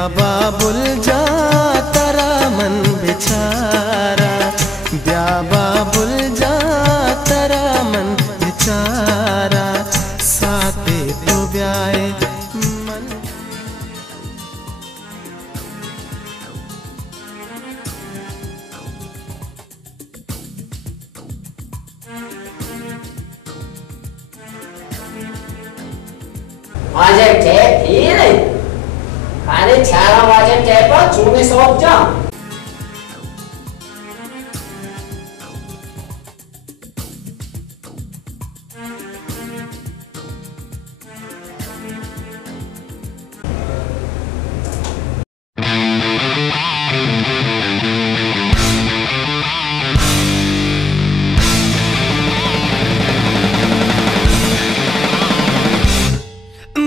ब्याबा bull जा तारा मन बेचारा, ब्याबा बुल जा तारा मन बेचारा, साथे तो ब्याए मन। Wajib cek ini, ada cara wajib cek apa? Cuma saja.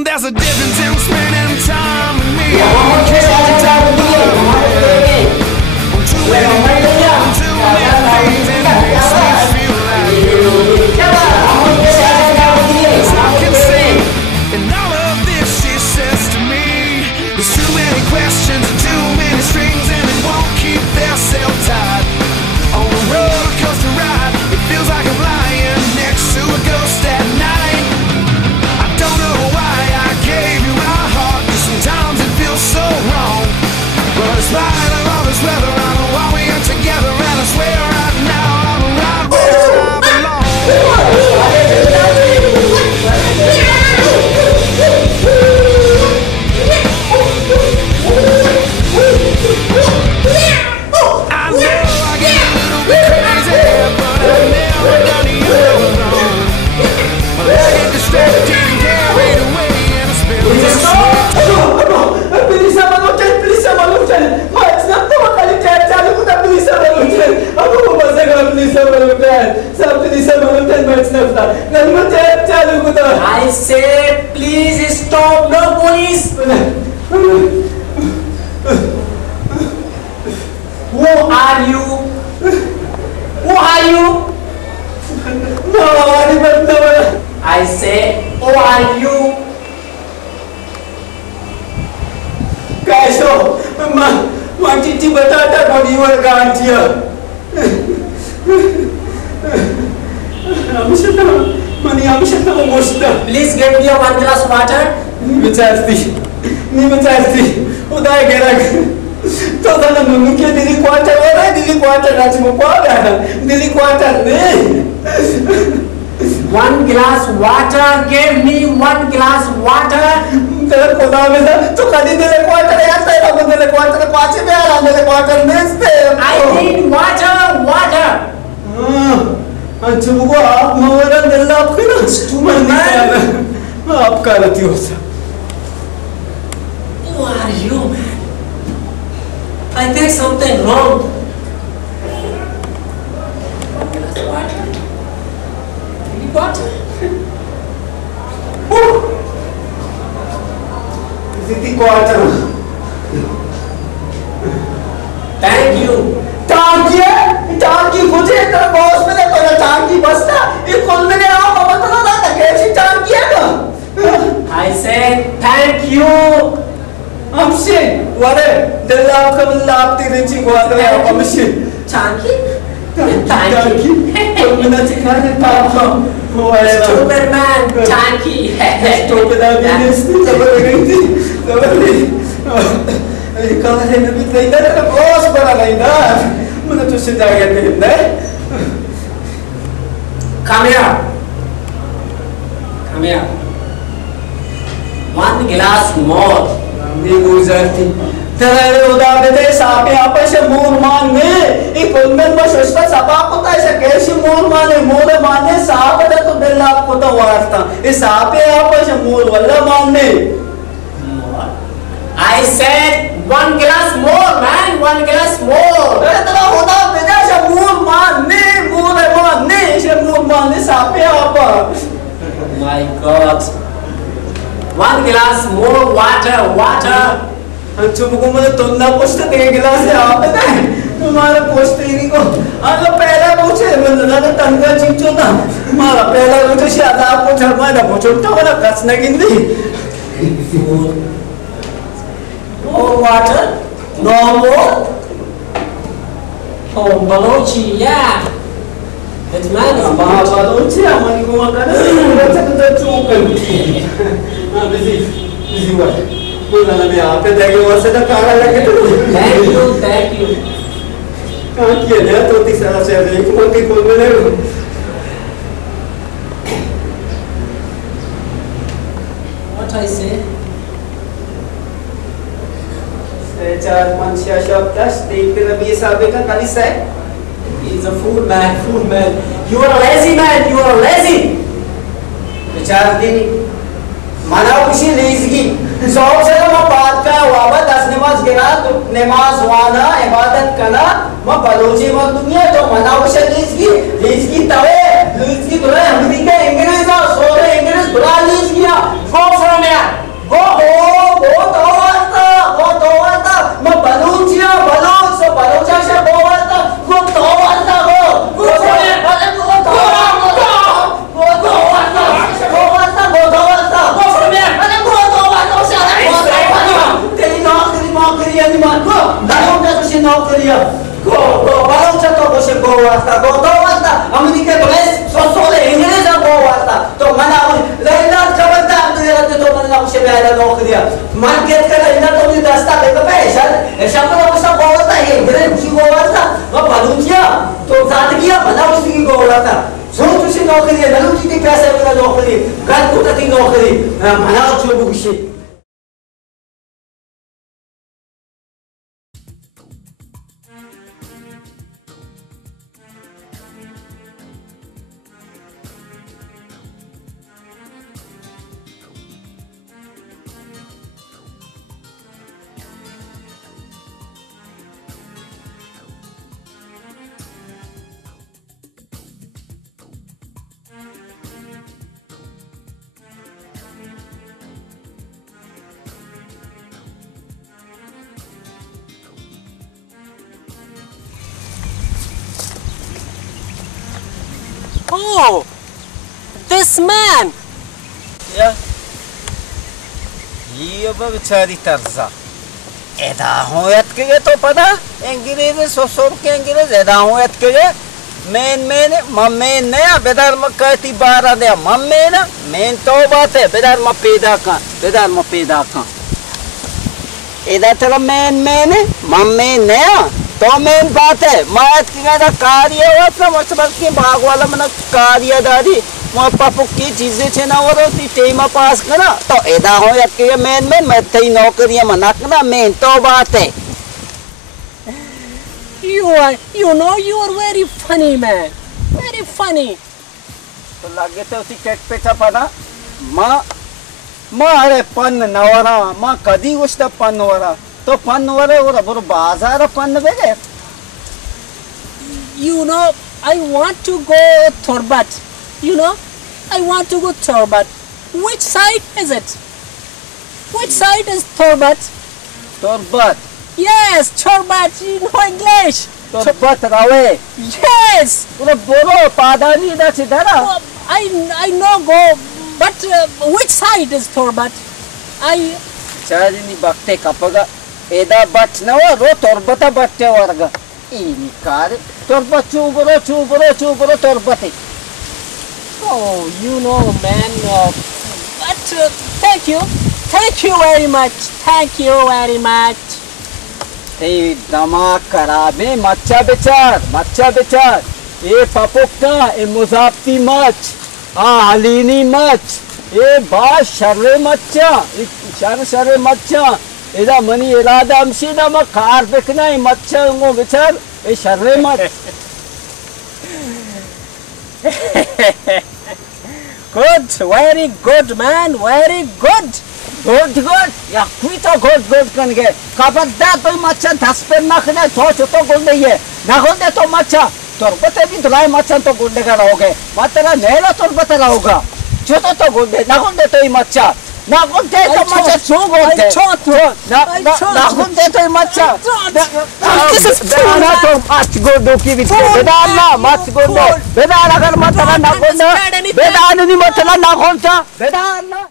There's a difference in spending time with me. And all of this she says to me, there's too many questions and too many strings, and they won't keep their self tied. On a roller coaster ride, it feels like I'm lying next to a ghost at night. I don't know why I gave you my heart, 'cause sometimes it feels so wrong. But in spite of all this weather, I know why we are together, and I swear right now I'm right where I belong. I know I get a little bit crazy, but I've never done you wrong. But I get distracted and carried away, and I spend this I said, please stop, no police. Who are you? Who are you? I say, who are you? Guys, my Titi Batata got you a guarantee. Please get me a 1 glass water. Uday Gerak. Toda no que dili quarter, ora dili quarter na cima pode. Dili quarter ne. 1 glass water. Give me 1 glass water. तेरे खुदा में तो कभी दे quarter यार तेरा को दे quarter पांच में आ रहा दे quarter next I need water, water. अच्छा वो आप मगर दिल आपके ना मैं आपका रहती हो sir. Who are you, man? I think something wrong. 1 glass water. Need water. City quarter. Thank you. टांकी मुझे इतना बॉस में देखो ना टांकी बसता ये कौन मैंने आप बता ना था कैसी टांकी है ना. I said thank you. हमसे वाले दिल आपका बिल्ला आप तेरे ची गुआते हैं आप हमसे. Tanky? टांकी कौन मैंने चिकाने टांका वो है ना. Superman. Tanky. Stupid आदमी इसने जबर गई थी जबर ये कहाँ है नबी नहीं ना तेरा बॉस बना नहीं ना मुझे तो सिद्धा कहते हैं ना. Come here. Come here. 1 glass more. ये गुजरती तेरे उदार देते सापे आपे से मूल मान में ये कुलमें बस उसका सपाप होता है ऐसे कैसी मूल माने साप है तो दिल आपको तो वारता ये सापे आपे से मूल वल्ला माने. I said 1 glass more, man. 1 glass more. तेरा उदार देते से मूल माने सापे आपा. My God. 1 glass more water, water. चुपको मुझे तुन्ना पोस्ट दे गिलास है आप ना तुम्हारे पोस्ट ही को अगर पहला पूछे मतलब ना तंगा चिंचो ना हमारा पहला पूछे शायद आपको झरमा ना पूछो तो वाला कसने की नहीं. More water? No more? Oh, Balochi, yeah. That man is Balochi, I'm going to go on that. Busy what? Thank you. Can't get that to this house every day. What I say? चार पांच छह शब्द देखते रहिए साहब का कल से He's a fool man. You are a lazy man. You are lazy. चार दिन मनाओ किसी लेज़ी सौ से मैं बात का वाबत 10 नमाज गिरा तो नमाज वाना इबादत करना मैं बलोची मत दुनिया तो मनाओ से लेज़ी तवे तो अमेरिका इंग्लिश और सोरे इंग्लिश बुला lazy go from here go तो वाता मैं बलोचिया बलोच से बलोचा से go वाता go तो वाता go from here नौकरिया go बालों से तो कुछ go वास्ता go तो वास्ता अमेरिका तो लेस सोले इंग्लिश go वास्ता तो मना लेना कबड्डा तो ये तो मना कुछ बेहद नौकरिया मार्केट का लेना तो भी रास्ता पे पैसा ऐसा को कुछ go वास्ता है इंग्लिश go वास्ता वो बालूचिया तो साथ किया मना उसकी go वास्ता सुन तुझे नौकरिया नलूची की पैसे वाला नौकरी घर को तक नौकरी मना कुछ बुकिशी Oh, this man. Yeah. ये अब बेचारी तरसा ऐदा हो याद के तो पता अंग्रेज़ सोसोर के अंग्रेज़ ऐदा हो याद के मेन मम्मेन ने बेदार मक्काती बारा दे मम्मेन मेन तो बात है बेदार मपेदा का ऐदा तेरा मेन मम्मेन ने तो मेन बात है मायत की का कार्य वाला मतलब कि बाग वाला मन कार्यदारी मैं पापू की चीजें छे ना वो ती टेम पास करा तो ऐदा हो या कि मेन मैं तई नौकरियां मना करना मेन तो बात है You know you are very funny man. Very funny. तो लगे तो उसी केक पे चपना माँ अरे पन नवरा माँ कदी उसका पन नवरा तो पन नवरा वो रबर बाजार पन बेगे You know I want to go Torbat. You know I want to go Torbat. Which side is it? Which side is Torbat? Torbat. Yes, Torbat. You know English. Torbat rawe. Yes. पूरा बोलो पादानी ना चिदारा. I know go, but which side is Torbat? चारिनी बक्ते कपगा एदा बच ना वो रो तोरबता बच्चे वर्गा इनी car तोरबत चुबरो तोरबते Oh, you know, man. But thank you very much. Hey, दमा कराबे मच्छा बेचार ये पपुक्का ये मुजाफ्ती मच हलीनी मच ये बाश शर्रे मच्छा इदा मनी इरादा हमसीदा म कार बेकना ये मच्छा उंगो बेचार ये शर्रे much Good, very good, man, very good. Good या कोई तो good कन के कबड्डा तो मच्छा 10 पे नखने तो गुंडे ये नखने तो मच्छा तोरबते भी दुलाई मच्छा तो गुंडे का रहोगे मतलब नेला तोरबते रहोगा छोटो तो गुंडे नखने तो ही मच्छा नखने तो मच्छा छू गुंडे नखने तो ही मच्छा बेदाना तो मच गुंडो की भी बेदाना मच गुंडो बेदाना अगर मतलब नखने बेदाना नहीं मतलब नखने बेदाना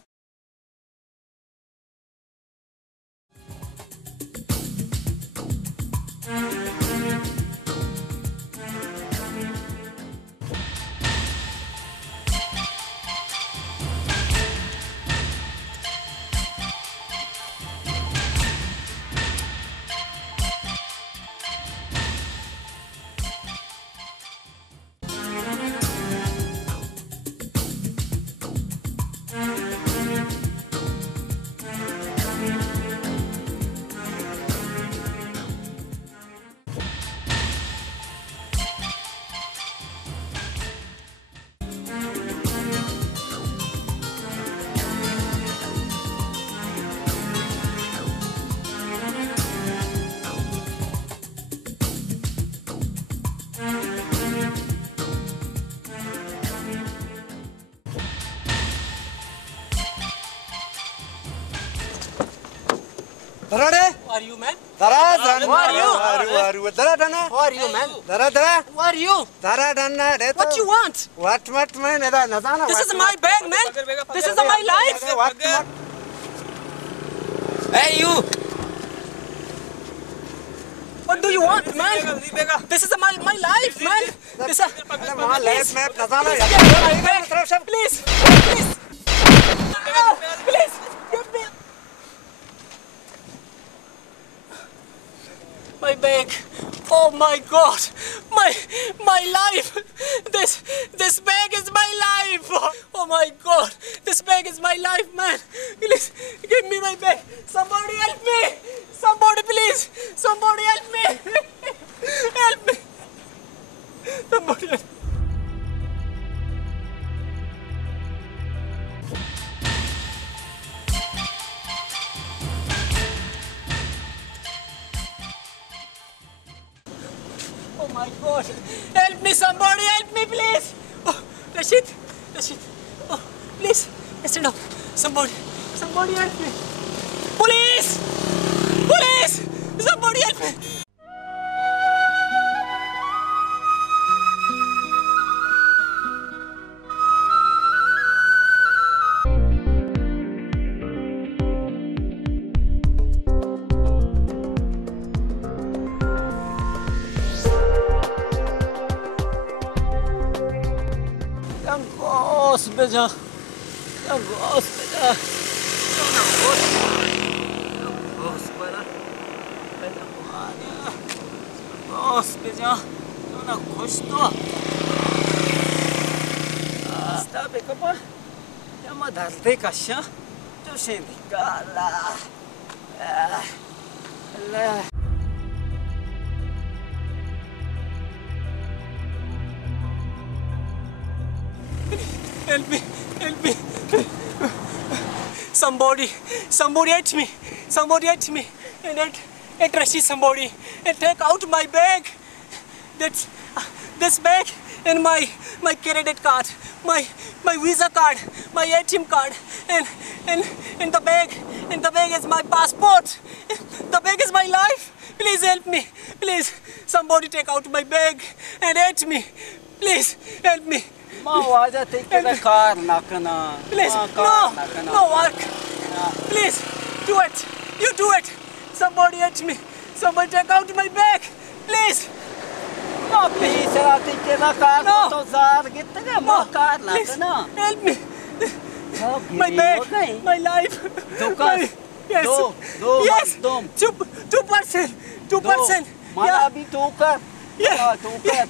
Darade. Who are you, man? Dara. Who are you? Aru. Dara dana. Who are you, man? Dara. Who are you? Dara dana. What you want? What man? Eda nazana. This is my bag, man. This is my life. What? Hey, you! What do you want, man? This is my life, man. This is वहाँ left में nazana. please, please, oh, please, give me my bag. Oh my God, my life. This bag is my life. Oh my God, this bag is my life, man. Please give me my bag. Somebody help me. Somebody please. Somebody help me. Help me. Somebody help me. Oh my God! Help me, somebody help me, please! Oh, Rashid! Oh, please, stand up. Somebody help me! Police! Police! Somebody help me! Yang gos beja. Yang gos beja. Yang gos. Yang gos bana. Beja mana? Gos beja. Yang gos tu. Stop it, apa? Yang mah darte kasya. Tu sini kalah. Allah. Help me! Help me! Somebody hit me! Somebody hit me! And it Rashid somebody and take out my bag. That's this bag and my credit card, my Visa card, my ATM card, and the bag is my passport. The bag is my life. Please help me. Please, somebody take out my bag and hit me. Please help me. Mau aja take the car nakana. Please, no work. Please, do it. You do it. Somebody hit me. Somebody take out my bag. Please. No, please, take the car. No. To zar gitte ka No, car please, nakana. help me. My bag, my life. Dukas. Yes. Do. Yes. Dom. 2%. Mana Yeah. abhi tukar. Yeah. Tukar.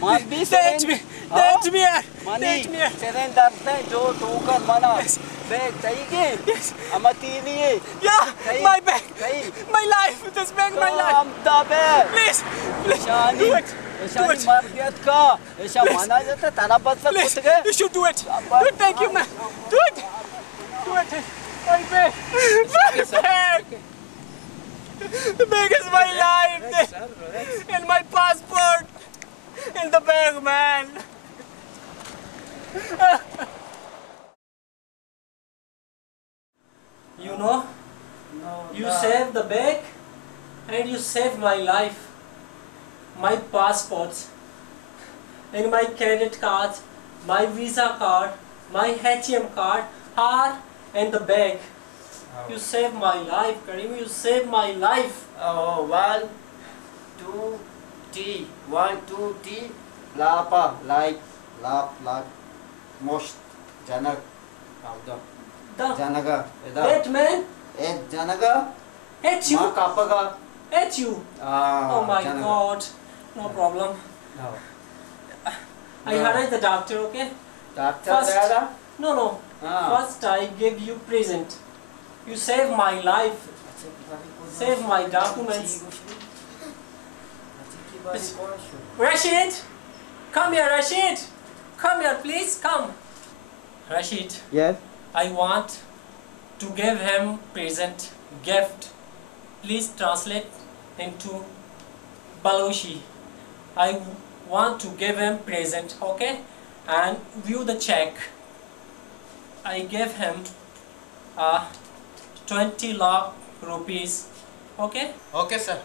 Man bhi Hit me. Hit me here. Mani. Hit me here. Surrender ne jo tukar mana. Yes. Bag chahiye. Yes. Amatini hai. Yeah. Kahi. My bag. Kahi. My life. This bag, my life. Amda bag. Please. Shani. Do it. Do Shani it. mar gaya ka. Aisa Please. mana jata tara badla Please. kut gaya. You should do it. Do it. Thank you, man. Do it. Do it. My bag. My bag. The bag is my life. And my passport. And the bag, man. You know, you saved the bag and you saved my life. My passports and my credit cards, my Visa card, my ATM card are in the bag. You saved my life, Karim. You saved my life. Oh, 1, 2, 3. 1, 2, 3. Lapa, like, most Janak. Janaga. That man Janaga. hate you. Kapaga. Hate you. Oh my God. No problem. No. I arrange the doctor, okay? Doctor First- Dada? No. First I give you present. You save my life. Save my documents. Rashid! Come here, Rashid! Come here, please, come. Rashid, Yes. I want to give him present, gift. Please translate into Balochi. I want to give him present, okay? And view the check. I give him 20 lakh rupees Okay? Okay sir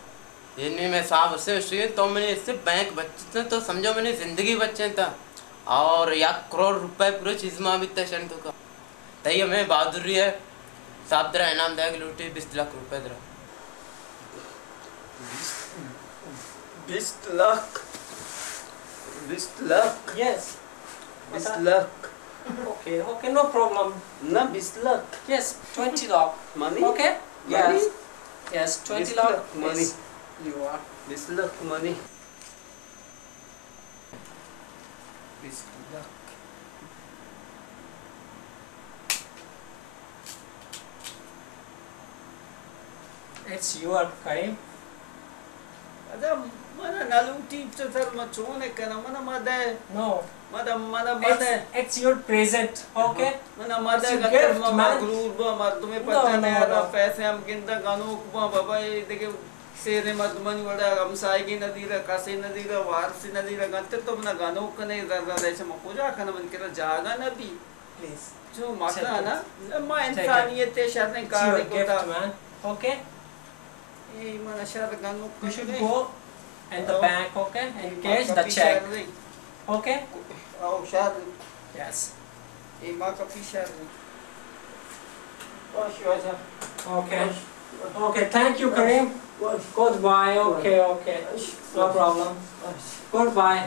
ये नहीं मैं साहब उससे student तो मैंने इससे bank बच्चे तो समझो मैंने जिंदगी बच्चे था और 1 करोड़ रुपए पूरे चीज में अभी तक का तय हमें बहादुरी है साहब तेरा इनाम देगा लूटी 20 लाख रुपए तेरा 20 lakh 20 lakh Yes. 20 lakh Okay, okay, no problem. ना 20 lakh Yes, 20 lakh. Money? Okay? Money? Yes. Yes, 20 20 lakh. lakh money. Yes, you are. 20 lakh money 20 lakh It's your Karim. अदा मना नालू टीप से सर मचोने करना मना मदे No. मना मदे It's your present. Okay? मना मदे It's a गतर gift, मा man. मगरूर बा मर तुम्हें No, पता no, नहीं आ रहा no. पैसे हम गिनता गानों को बाबा ये देखे सेरे मत मन वड़ा हम साइगी नदी रा कासे नदी रा वारसी नदी रा गंतर तो मना गानों कने जरा ऐसे मकोजा खाना मन केरा जागा नबी Please. जो माता Take ना मा इंसानियत ते शादी It's कार your को gift, ता man. Okay? ए मना शाद गानों You should कने go in the Oh. bank, okay? And cash the check. Okay? आओ शाद Yes. ए माँ का पीछा वाश वाजा Okay. Okay, thank you, Karim. Goodbye. Okay, okay. No problem. Goodbye.